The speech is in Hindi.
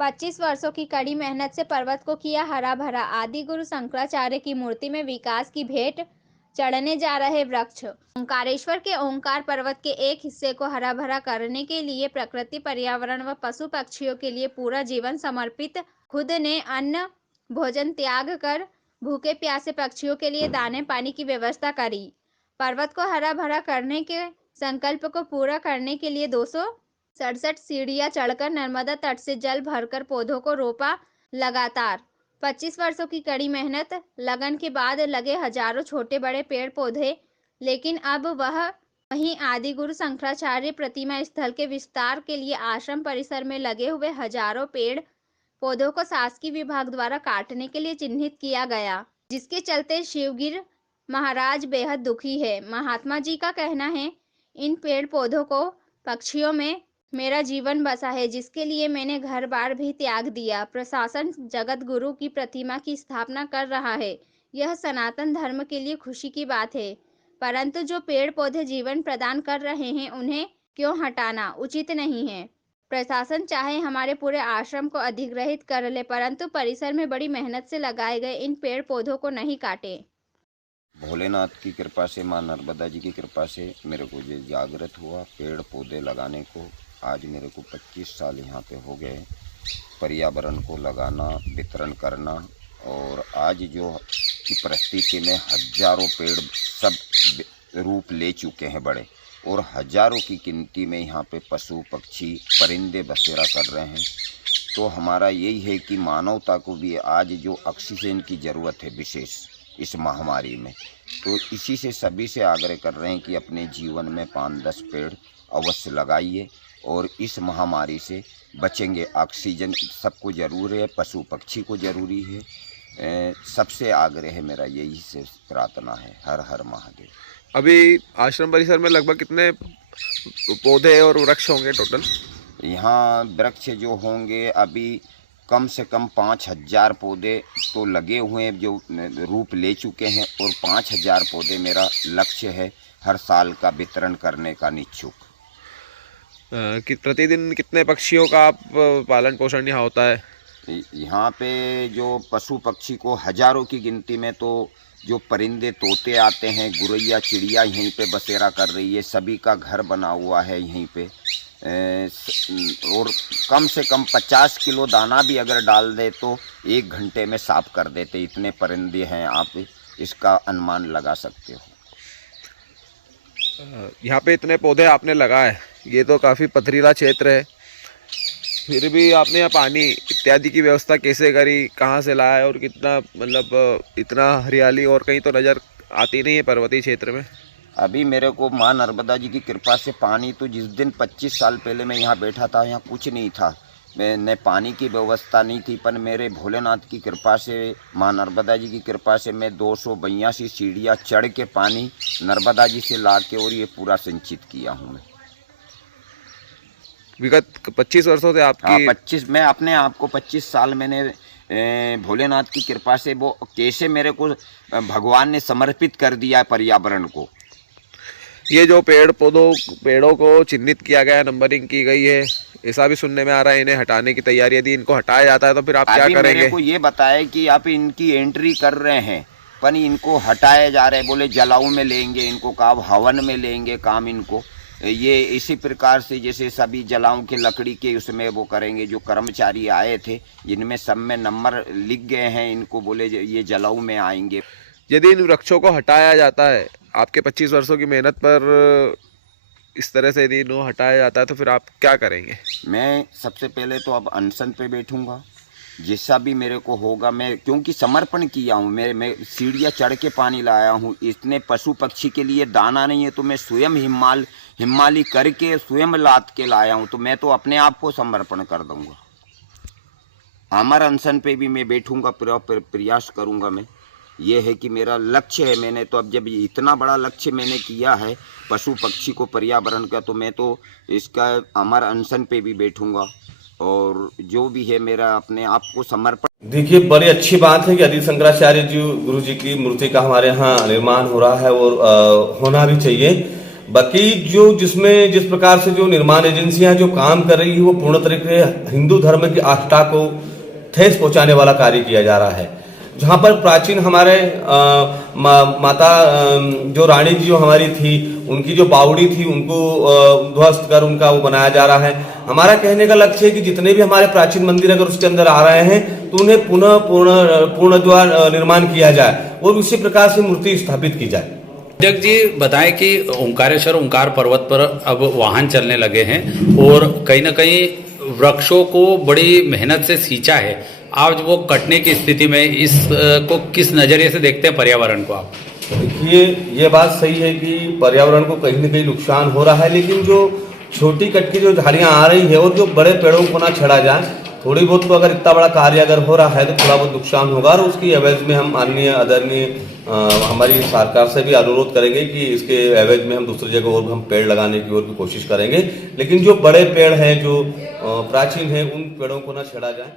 25 वर्षों की कड़ी मेहनत से पर्वत को किया हरा भरा। आदि गुरु शंकराचार्य की मूर्ति में विकास की भेंट चढ़ने जा रहे वृक्ष। ओंकारेश्वर के ओंकार पर्वत के एक हिस्से को हरा भरा करने के लिए प्रकृति, पर्यावरण व पशु पक्षियों के लिए पूरा जीवन समर्पित खुद ने अन्न भोजन त्याग कर भूखे प्यासे पक्षियों के लिए दाने पानी की व्यवस्था करी। पर्वत को हरा भरा करने के संकल्प को पूरा करने के लिए 267 सीढ़ियां चढ़कर नर्मदा तट से जल भरकर पौधों को रोपा। लगातार 25 वर्षों की कड़ी मेहनत लगन के बाद लगे हजारों छोटे बड़े पेड़ पौधे, लेकिन अब वहीं आदि गुरु शंकराचार्य प्रतिमा स्थल के विस्तार के लिए आश्रम परिसर में लगे हुए हजारों पेड़ पौधों को शासकीय विभाग द्वारा काटने के लिए चिन्हित किया गया, जिसके चलते शिवगिर महाराज बेहद दुखी है। महात्मा जी का कहना है, इन पेड़ पौधों को पक्षियों में मेरा जीवन बसा है, जिसके लिए मैंने घर बार भी त्याग दिया। प्रशासन जगत गुरु की प्रतिमा की स्थापना कर रहा है, यह सनातन धर्म के लिए खुशी की बात है, परंतु जो पेड़ पौधे जीवन प्रदान कर रहे हैं उन्हें क्यों हटाना उचित नहीं है। प्रशासन चाहे हमारे पूरे आश्रम को अधिग्रहित कर ले, परंतु परिसर में बड़ी मेहनत से लगाए गए इन पेड़ पौधों को नहीं काटे। भोलेनाथ की कृपा से, माँ नर्मदा जी की कृपा से मेरे को ये जागृत हुआ पेड़ पौधे लगाने को। आज मेरे को 25 साल यहाँ पे हो गए पर्यावरण को लगाना, वितरण करना। और आज जो की परिस्थिति में हजारों पेड़ सब रूप ले चुके हैं बड़े, और हजारों की गिनती में यहाँ पे पशु पक्षी परिंदे बसेरा कर रहे हैं। तो हमारा यही है कि मानवता को भी आज जो ऑक्सीजन की ज़रूरत है विशेष इस महामारी में, तो इसी से सभी से आग्रह कर रहे हैं कि अपने जीवन में 5-10 पेड़ अवश्य लगाइए और इस महामारी से बचेंगे। ऑक्सीजन सबको ज़रूर है, पशु पक्षी को ज़रूरी है। सबसे आग्रह है मेरा, यही से प्रार्थना है। हर हर महादेव। अभी आश्रम परिसर में लगभग कितने पौधे और वृक्ष होंगे टोटल? यहाँ वृक्ष जो होंगे अभी कम से कम 5000 पौधे तो लगे हुए हैं जो रूप ले चुके हैं, और 5000 पौधे मेरा लक्ष्य है हर साल का वितरण करने का निच्छुक। कि प्रतिदिन कितने पक्षियों का आप पालन पोषण यहाँ होता है? यहाँ पे जो पशु पक्षी को हजारों की गिनती में, तो जो परिंदे तोते आते हैं, गुरैया चिड़िया यहीं पे बसेरा कर रही है, सभी का घर बना हुआ है यहीं पे। और कम से कम 50 किलो दाना भी अगर डाल दे तो 1 घंटे में साफ कर देते, इतने परिंदे हैं। आप इसका अनुमान लगा सकते हो। यहाँ पे इतने पौधे आपने लगाए, ये तो काफ़ी पथरीला क्षेत्र है, फिर भी आपने यहाँ पानी इत्यादि की व्यवस्था कैसे करी, कहाँ से लाया, और कितना मतलब इतना हरियाली और कहीं तो नज़र आती नहीं है पर्वतीय क्षेत्र में? अभी मेरे को माँ नर्मदा जी की कृपा से पानी, तो जिस दिन 25 साल पहले मैं यहाँ बैठा था यहाँ कुछ नहीं था, मैंने पानी की व्यवस्था नहीं थी, पर मेरे भोलेनाथ की कृपा से, माँ नर्मदा जी की कृपा से मैं 282 सीढ़ियाँ चढ़ के पानी नर्मदा जी से ला के और ये पूरा संचित किया हूँ मैं। विगत 25 वर्षों से आपकी? 25, मैं अपने आप को 25 साल मैंने भोलेनाथ की कृपा से वो कैसे मेरे को भगवान ने समर्पित कर दिया पर्यावरण को। ये जो पेड़ों को चिन्हित किया गया, नंबरिंग की गई है, ऐसा भी सुनने में आ रहा है, इन्हें हटाने की तैयारी, यदि इनको हटाया जाता है तो फिर आप क्या करेंगे? मेरे को ये बताया कि आप इनकी एंट्री कर रहे हैं, पर इनको हटाए जा रहे हैं, बोले जलाऊ में लेंगे इनको, काम हवन में लेंगे काम इनको। ये इसी प्रकार से जैसे सभी जलाऊं के लकड़ी के उसमें वो करेंगे। जो कर्मचारी आए थे जिनमें सब में नंबर लिख गए हैं, इनको बोले ये जलाऊ में आएंगे। यदि इन वृक्षों को हटाया जाता है, आपके 25 वर्षों की मेहनत पर इस तरह से यदि इन्हें हटाया जाता है तो फिर आप क्या करेंगे? मैं सबसे पहले तो अब अनशन पे बैठूंगा, जैसा भी मेरे को होगा। मैं क्योंकि समर्पण किया हूँ, मैं सीढ़ियाँ चढ़ के पानी लाया हूँ, इतने पशु पक्षी के लिए दाना नहीं है तो मैं स्वयं हिमाली करके स्वयं लाद के लाया हूँ, तो मैं तो अपने आप को समर्पण कर दूंगा। अमर अनशन पे भी मैं बैठूंगा, प्रयास करूंगा। मैं ये है कि मेरा लक्ष्य है। मैंने तो अब जब इतना बड़ा लक्ष्य मैंने किया है पशु पक्षी को, पर्यावरण का, तो मैं तो इसका अमर अनशन पे भी बैठूंगा और जो भी है मेरा अपने आप को समर्पण। देखिए, बड़ी अच्छी बात है कि आदि शंकराचार्य जी गुरु जी की मूर्ति का हमारे यहाँ निर्माण हो रहा है और होना भी चाहिए। बाकी जो जिसमें जिस प्रकार से जो निर्माण एजेंसियां जो काम कर रही है वो पूर्ण तरीके से हिंदू धर्म की आस्था को ठेस पहुंचाने वाला कार्य किया जा रहा है। जहां पर प्राचीन हमारे माता जो रानी जी जो हमारी थी उनकी जो बावड़ी थी उनको ध्वस्त कर उनका वो बनाया जा रहा है। हमारा कहने का लक्ष्य है कि जितने भी हमारे प्राचीन मंदिर अगर उसके अंदर आ रहे हैं तो उन्हें पुनः पूर्ण द्वार निर्माण किया जाए और उसी प्रकार से मूर्ति स्थापित की जाए। जग जी बताएं कि ओंकारेश्वर ओंकार पर्वत पर अब वाहन चलने लगे हैं और कहीं ना कहीं वृक्षों को बड़ी मेहनत से सींचा है, आज वो कटने की स्थिति में इसको किस नजरिए से देखते हैं पर्यावरण को आप? देखिए ये बात सही है कि पर्यावरण को कहीं न कहीं नुकसान हो रहा है, लेकिन जो छोटी कटकी जो झाड़ियां आ रही है और जो बड़े पेड़ों को ना छेड़ा जाए, थोड़ी बहुत तो अगर इतना बड़ा कार्य अगर हो रहा है तो थोड़ा बहुत नुकसान होगा और उसकी एवज में हम माननीय आदरणीय हमारी सरकार से भी अनुरोध करेंगे कि इसके एवज में हम दूसरी जगह और हम पेड़ लगाने की और भी कोशिश करेंगे, लेकिन जो बड़े पेड़ हैं जो प्राचीन हैं उन पेड़ों को ना छेड़ा जाए।